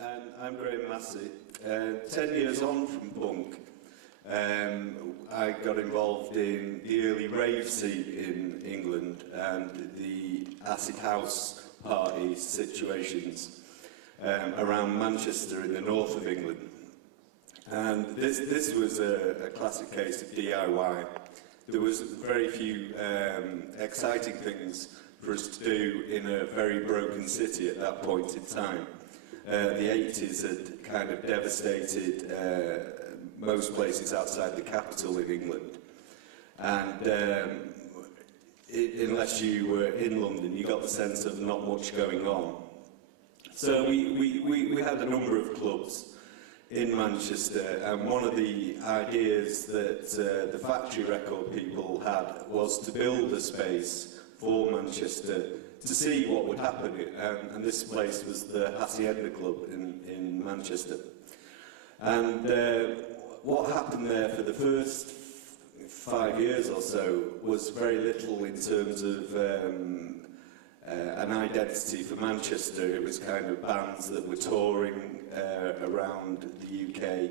and I'm Massey. 10 years on from punk, I got involved in the early rave scene in England and the acid house party situations around Manchester in the north of England. And this was a classic case of DIY. There was very few exciting things for us to do in a very broken city at that point in time. The 80s had kind of devastated most places outside the capital in England. And unless you were in London, you got the sense of not much going on. So we had a number of clubs in Manchester, and one of the ideas that the factory record people had was to build a space for Manchester to see what would happen, and this place was the Hacienda Club in Manchester. And what happened there for the first 5 years or so was very little in terms of an identity for Manchester. It was kind of bands that were touring around the UK,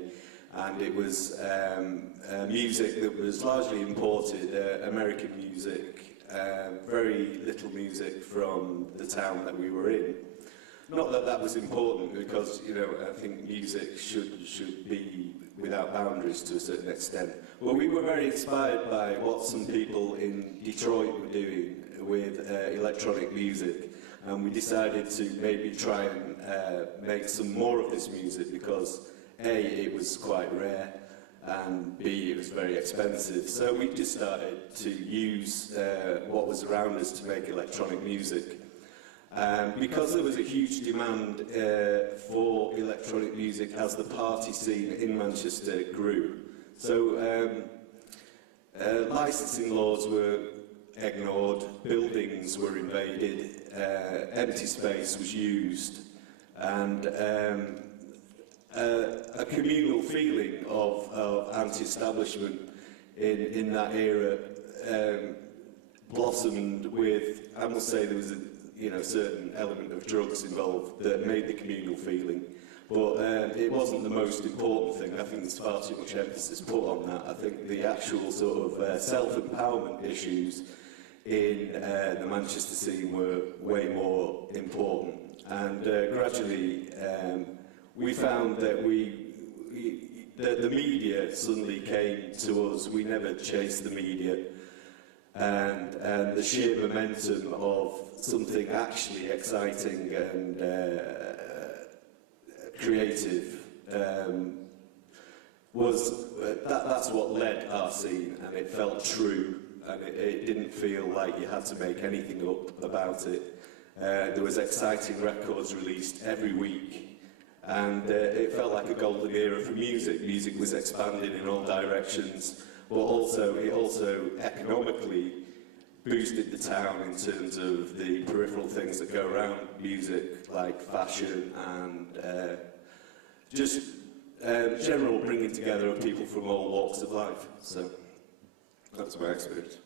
and it was music that was largely imported, American music, very little music from the town that we were in. Not that that was important, because, you know, I think music should be without boundaries to a certain extent. But we were very inspired by what some people in Detroit were doing with electronic music, and we decided to maybe try and make some more of this music, because A, it was quite rare, and B, it was very expensive. So we just started to use what was around us to make electronic music. Because there was a huge demand for electronic music as the party scene in Manchester grew. So licensing laws were ignored, buildings were invaded, empty space was used, and a communal feeling of anti-establishment in that era blossomed with, I must say, there was a certain element of drugs involved that made the communal feeling, but it wasn't the most important thing. I think there's far too much emphasis put on that. I think the actual sort of self-empowerment issues in the Manchester scene were way more important, and gradually we found that the media suddenly came to us. We never chased the media, and the sheer momentum of something actually exciting and creative that's what led our scene, and it felt true, and it didn't feel like you had to make anything up about it. There was exciting records released every week, and it felt like a golden era for music. Music was expanding in all directions, but it also economically boosted the town in terms of the peripheral things that go around music, like fashion and just general bringing together of people from all walks of life. So that's my experience.